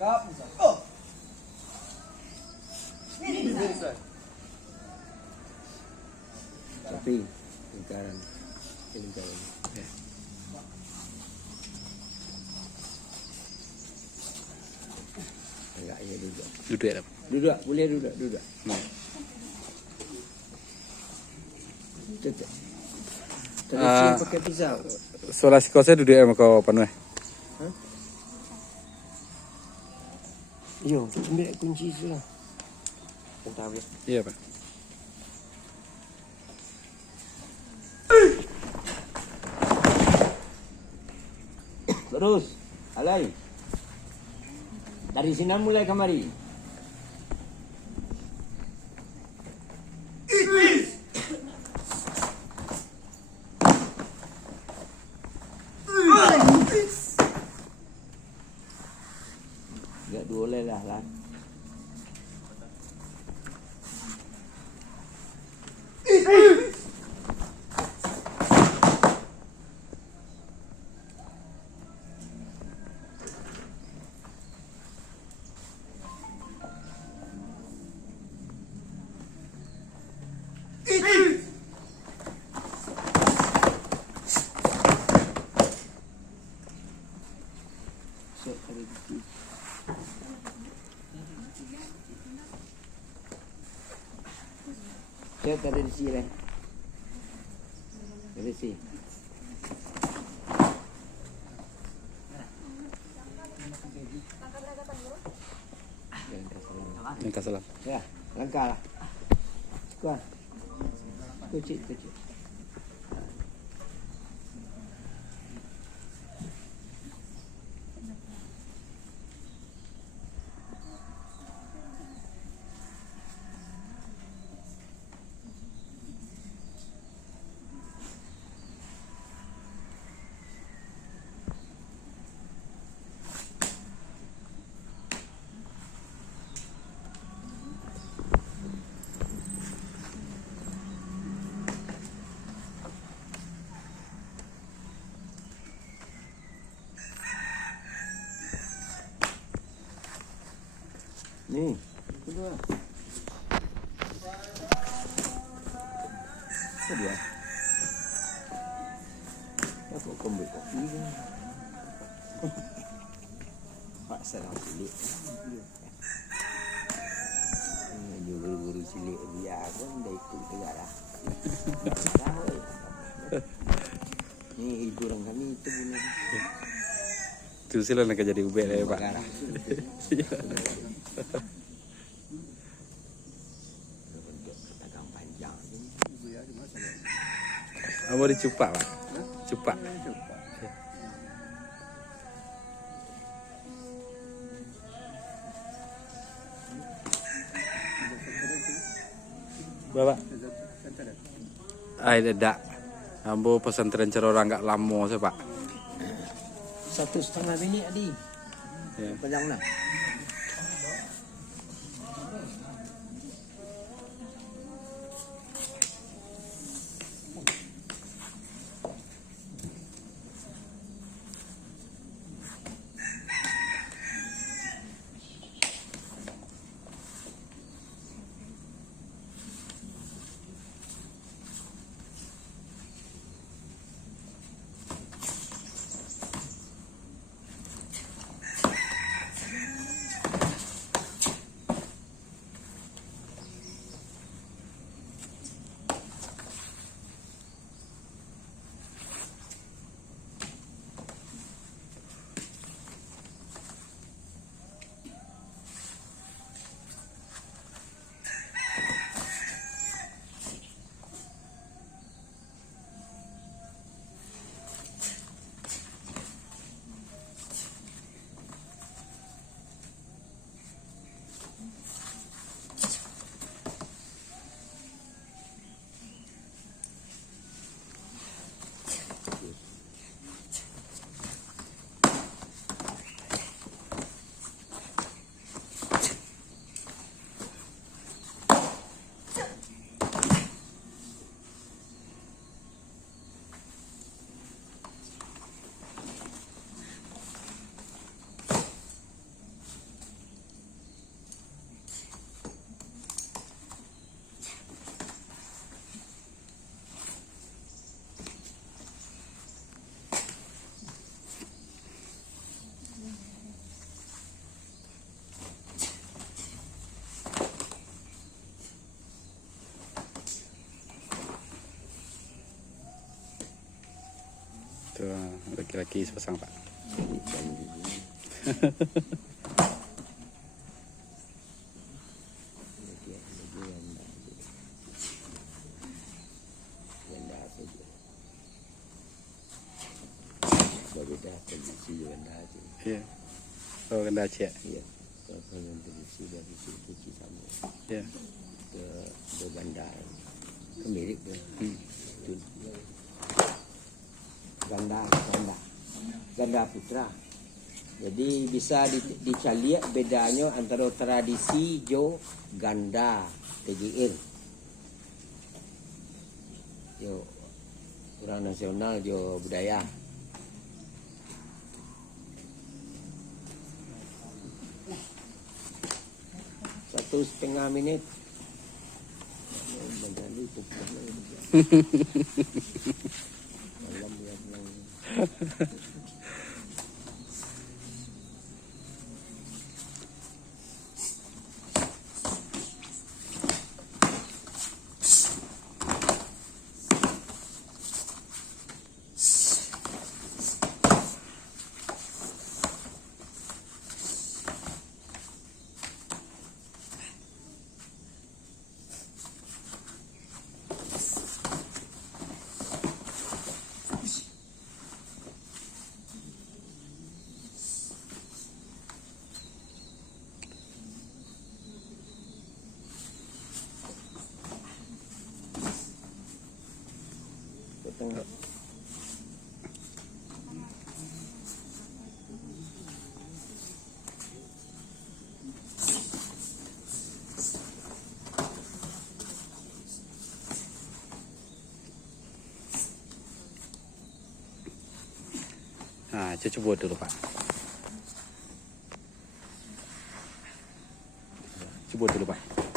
Kap. Oh. Ini bisa. Tapi lingkaran. Ya. Enggak ya duduk. Duduk ya. Duduk, boleh duduk. Terus pakai pisau. Soalnya si kosnya duduk ya kau penuh. Yo, ambil kunci sudah. Bentar boleh. Iya pak. Terus, alai. Dari sini mulai kemari. Enggak boleh lah. Saya ada di sini. Dari sini. Langkah salam. Ya, langkah lah. Kuat. Kucing. Nih, kedua. Kedua. Aku kombo kopi. Pak serang cilik. Ini buru-buru cilik dia pun dah ikut negara. Ini hiburan kami itu bulan. Itu sila nak jadi ubek ya pak. Mau dicupak pak? Cupak. Bapak. Ada. Ambo pesantren Cerorang gak lama saya pak. 1,5 minit adi. Ya. Panjang lah. Laki-laki sepasang Pak. Ikan dulu. Lagi ganda. Ganda apa je. Berbeza kondisi ganda je. Ya. Oh, ganda Aceh. Ya. Kalau kondisi dari suci sama Ya. ke berganda. Mirip ke. Itu. Ganda putra. Jadi bisa dicaliak bedanya antara tradisi jo ganda TGR. Jo orang nasional jo budaya. Satu setengah menit. Menjadi cukup. Malam dia bilang. Tengok. Ha, cuba dulu Pak. Cuba dulu Pak.